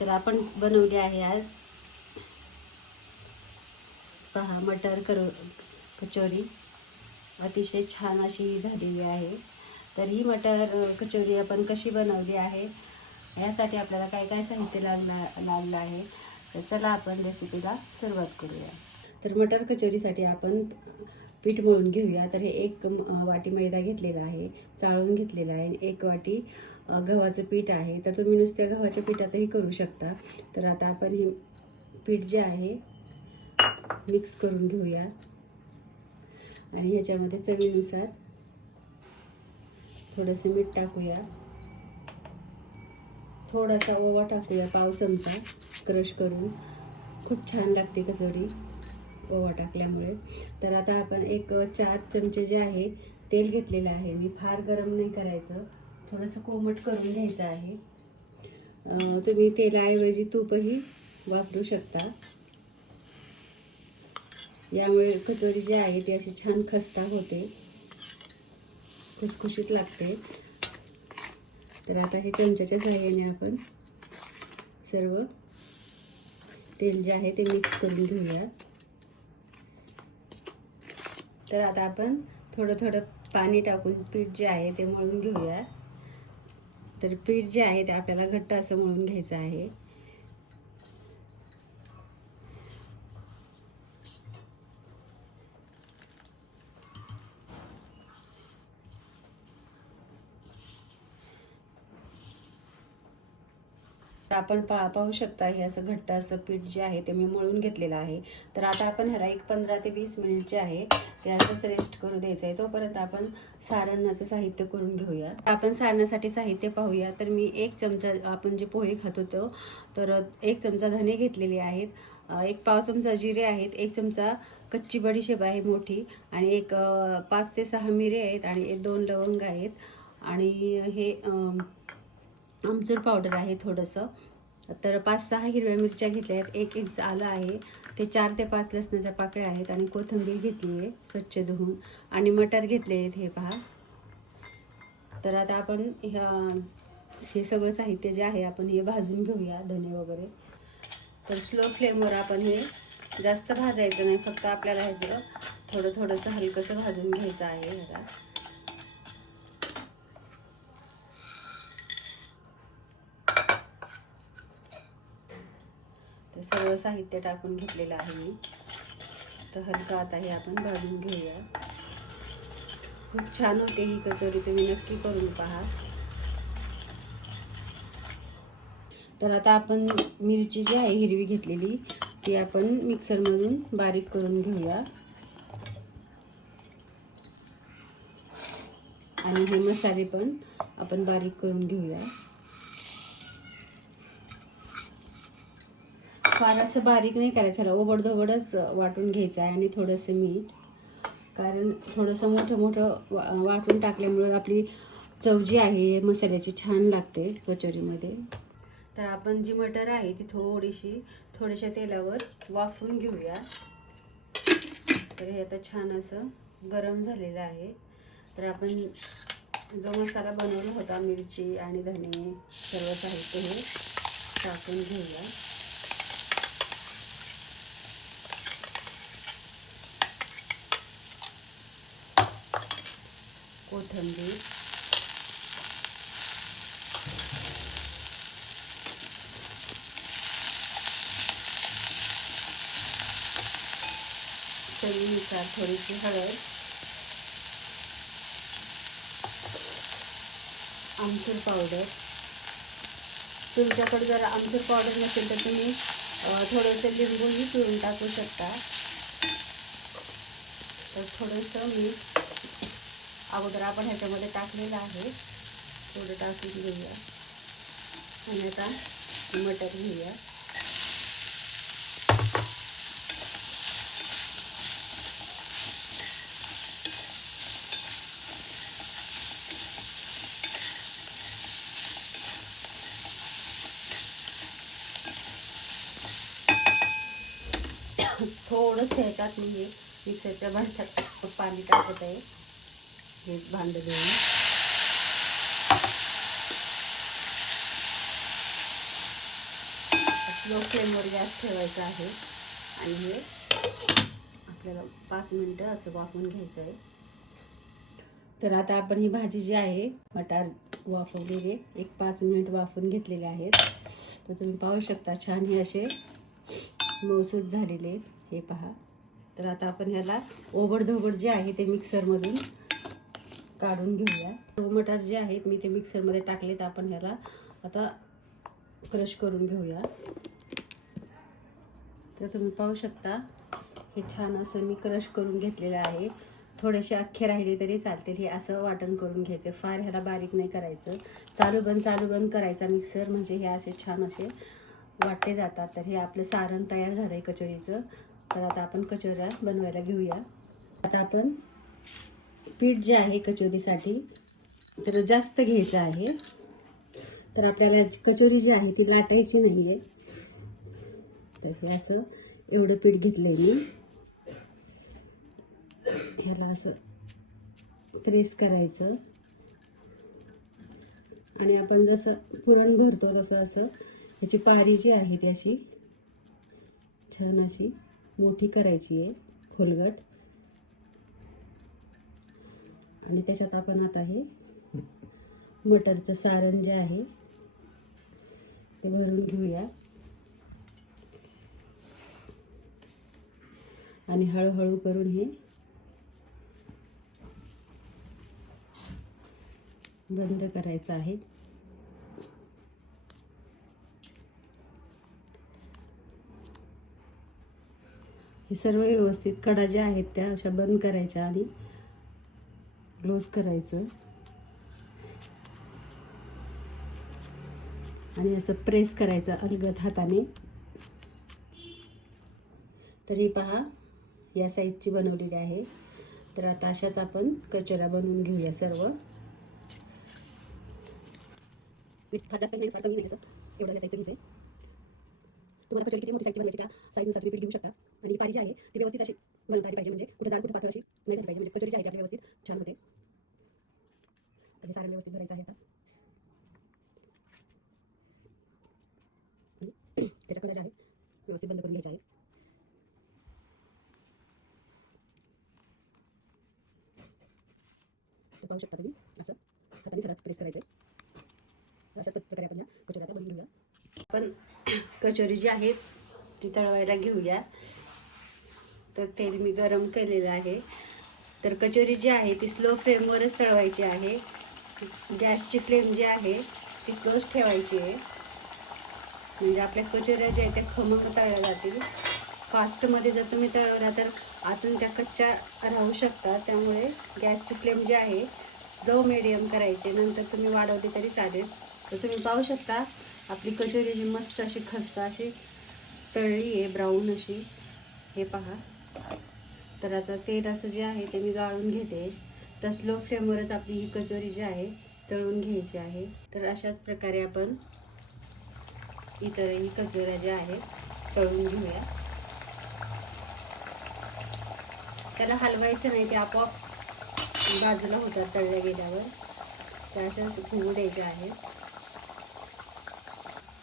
तर आपण बनवली आहे आज. पहा मटर कर कचोरी. अतिशय छान अशी झालेली आहे. तर ही मटर कचोरी आपण कशी बनवली आहे यासाठी आपल्याला काय काय साहित्य लागला लागलं आहे तर चला आपण रेसिपीला सुरुवात करूया. तर मटर कचोरीसाठी आपण पीठ मळून घेऊया. तर हे एक वाटी मैदा घेतलेला आहे चाळून घेतलेला आहे. आणि एक वाटी गव्हाचं पीठ आहे तर तुम्ही नुसत्या गव्हाच्या पिठातही करू शकता. तर आता आपण हे पीठ जे आहे मिक्स करून घेऊया. आणि ह्याच्यामध्ये चवीनुसार थोडंसं मीठ टाकूया. थोडासा ओवा टाकूया पाव चमचा क्रश करून. खूप छान लागते कचोरी ओवा टाकल्यामुळे. तर आता आपण एक चार चमचे जे आहे तेल घेतलेलं आहे. मी फार गरम नाही करायचं. थोडंसं कोमट करून घ्यायचं आहे. तुम्ही तेलाऐवजी तूपही वापरू शकता. यामुळे कचोरी जी आहे ती अशी छान खस्ता होते. खुसखुशीत लागते. तर आता हे चमच्याच्या सहाय्याने आपण सर्व तेल जे आहे ते मिक्स करून घेऊया. तर आता आपण थोडं थोडं पाणी टाकून पीठ जे आहे ते मळून घेऊया. तर पीठ जे आहे ते आपल्याला घट्ट असं मळून घ्यायचं आहे. तर आपण पा पाहू शकता हे असं घट्ट असं पीठ जे आहे ते मी मळून घेतलेलं आहे. तर आता आपण ह्याला एक पंधरा ते वीस मिनिट जे आहे ते असंच रेस्ट करू द्यायचं आहे. तोपर्यंत आपण सारणाचं साहित्य करून घेऊया. आपण सारणासाठी साहित्य पाहूया. तर मी एक चमचा आपण जे पोहे खात होतो तर एक चमचा धने घेतलेले आहेत. एक पाव चमचा जिरे आहेत एक चमचा कच्ची बडीशेप आहे मोठी आणि एक पाच ते सहा मिरे आहेत आणि एक दोन लवंग आहेत. आणि हे आमचूर पावडर आहे थोडंसं. तर पाच सहा हिरव्या मिरच्या घेतल्या आहेत. एक एक आलं आहे. ते चार ते पाच लसणाच्या पाकळ्या आहेत आणि कोथिंबीर घेतली आहे स्वच्छ धुवून. आणि मटर घेतले आहेत हे पहा. तर आता आपण ह्या हे सगळं साहित्य जे आहे आपण हे भाजून घेऊया धने वगैरे. तर स्लो फ्लेमवर आपण हे जास्त भाजायचं नाही. फक्त आपल्याला ह्याचं थोडं थोडंसं हलकंसं भाजून घ्यायचं आहे. ह्याला तर सगळं साहित्य टाकून घेतलेलं आहे मी. तर हलका आता हे आपण भाजून घेऊया. खूप छान होते ही कचोरी तुम्ही नक्की करून पहा. तर आता आपण मिरची जी आहे हिरवी घेतलेली ती आपण मिक्सरमधून बारीक करून घेऊया. आणि हे मसाले पण आपण बारीक करून घेऊया. फार असं बारीक नाही करायचं. ह्याला ओबडधोबडच वाटून घ्यायचं आहे आणि थोडंसं मीठ. कारण थोडंसं मोठं मोठं वा वाटून टाकल्यामुळं आपली चव जी आहे मसाल्याची छान लागते कचोरीमध्ये. तर आपण जी मटर आहे ती थोडीशी थोड्याशा तेलावर वाफून घेऊया. तर हे आता छान असं गरम झालेलं आहे. तर आपण जो मसाला बनवला होता मिरची आणि धने सर्व साहित्य हे टाकून घेऊया. कोथिंबीर. चवीनुसार थोडीशी हळद. आमचूर पावडर. तुमच्याकडे जर आमचूर पावडर नसेल तर तुम्ही थोडंसं लिंबूही पिळून टाकू शकता. तर थोडंसं मीठ अगोदर आपण ह्याच्यामध्ये टाकलेलं आहे. थोडं टाकून घेऊया. आणि आता मटर घेऊया. थोडंसं ह्याच्यात मी हे मिक्सरच्या भांड्यात पाणी टाकत आहे. हेच भांडं घेऊन स्लो फ्लेमवर गॅस ठेवायचा आहे. आणि हे आपल्याला पाच मिनटं असं वाफवून घ्यायचं आहे. तर आता आपण ही भाजी जी आहे मटार वाफवलेली एक पाच मिनिट वाफवून घेतलेले आहेत. तर तुम्ही पाहू शकता छान हे असे मौसूद झालेले हे पहा. तर आता आपण ह्याला ओबडधोबड जे आहे ते मिक्सरमधून काढून घेऊया. मटार जे आहेत मी ते मिक्सरमध्ये टाकले तर आपण ह्याला आता क्रश करून घेऊया. तर तुम्ही पाहू शकता हे छान असं मी क्रश करून घेतलेलं आहे. थोडेसे अख्खे राहिले तरी चालतील. हे असं वाटण करून घ्यायचं. फार ह्याला बारीक नाही करायचं. चालू बंद चालू बंद करायचा मिक्सर. म्हणजे हे असे छान असे वाटले जातात. तर हे आपलं सारण तयार झालं आहे कचोरीचं. तर आता आपण कचोऱ्या बनवायला घेऊया. आता आपण पीठ जे आहे कचोरीसाठी तर जास्त घ्यायचं आहे. तर आपल्याला कचोरी जी आहे ती लाटायची नाही आहे तर हे असं एवढं पीठ घेतलं आहे मी. ह्याला असं प्रेस करायचं. आणि आपण जसं पुरण भरतो तसं असं ह्याची पारी जी आहे ती अशी छान अशी मोठी करायची आहे खोलगट. आणि त्याच्यात आपण आता हे मटरचं सारण जे आहे ते भरून घेऊया. आणि हळूहळू करून हे बंद करायचं आहे. हे सर्व व्यवस्थित कडा ज्या आहेत त्या अशा बंद करायच्या आणि क्लोज करायचं. आणि असं प्रेस करायचं अलगद हाताने. तरी पहा या साईजची बनवलेली आहे. तर आता अशाच आपण कचोरा बनवून घेऊया सर्व. फार जास्त नाही फार कमी एवढं घ्यायचं घ्यायचं तुम्हाला कचोरी किती मोठी साईजची बनवायची त्या साईजनुसार तुम्ही घेऊ शकता. आणि पाहिजे आहे ती व्यवस्थित अशी बनवता पाहिजे. म्हणजे कुठे जाण पातळ अशी नाही झाली पाहिजे. म्हणजे कचोरी जी आहे ती आपली व्यवस्थित छान होते. हे सारण व्यवस्थित भरायचं आहे आता. त्याच्याकडे जे आहे व्यवस्थित बंद करून घ्यायचे आहे. पाहू शकता तुम्ही असं हाताने सगळ्यात प्रेस करायचं आहे अशाच प्रकारे आपण या कचोऱ्या बनवून घेऊया. आपण कचोरी जी आहे ती तळवायला घेऊया. तर तेल मी गरम केलेलं आहे. तर कचोरी जी आहे ती स्लो फ्लेमवरच तळवायची आहे. गॅसची फ्लेम जी आहे ती क्लोज ठेवायची आहे. म्हणजे आपल्या कचोऱ्या ज्या आहेत त्या खमक तळल्या जातील. फास्टमध्ये जर तुम्ही तळवला तर आतून त्या कच्च्या राहू शकतात. त्यामुळे गॅसची फ्लेम जी आहे स्लो मिडियम करायची. नंतर तुम्ही वाढवली तरी चालेल. तर तुम्ही पाहू शकता आपली कचोरी जी मस्त अशी खस्त अशी तळली आहे ब्राऊन अशी. हे पहा. तर आता तेल असं जे आहे ते मी गाळून घेते. तर स्लो फ्लेमवरच आपली ही कचोरी जी आहे तळून घ्यायची आहे. तर अशाच प्रकारे आपण इतरही कचोऱ्या ज्या आहेत तळून घेऊया. त्याला हलवायचं नाही ते आपोआप बाजूला होतात तळल्या गेल्यावर. त्या अशाच फुगू द्यायच्या आहेत.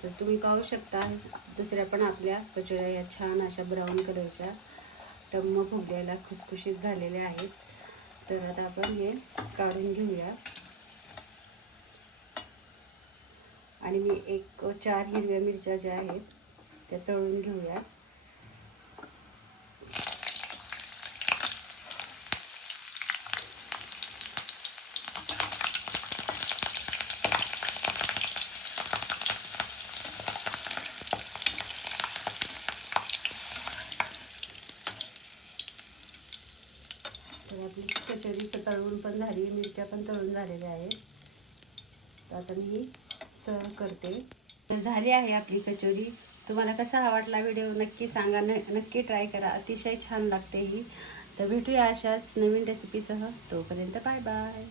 तर तुम्ही पाहू शकता दुसऱ्या पण आपल्या कचोऱ्या या छान अशा ब्राऊन कलरच्या टम्म फुगल्याला खुसखुशीत झालेल्या आहेत. तर आता आपण हे काढून घेऊया. आणि मी एक चार हिरव्या मिरच्या ज्या आहेत त्या तळून घेऊया. तर आपली कचोरी तळून पण झाली मिरच्या पण तळून झालेल्या आहेत. तर आता मी सर्व करते. तर झाली आहे आपली कचोरी. तुम्हाला कसा आवडला व्हिडिओ नक्की सांगा. न नक्की ट्राय करा. अतिशय छान लागते ही. तर भेटूया अशाच नवीन रेसिपीसह तोपर्यंत बाय बाय.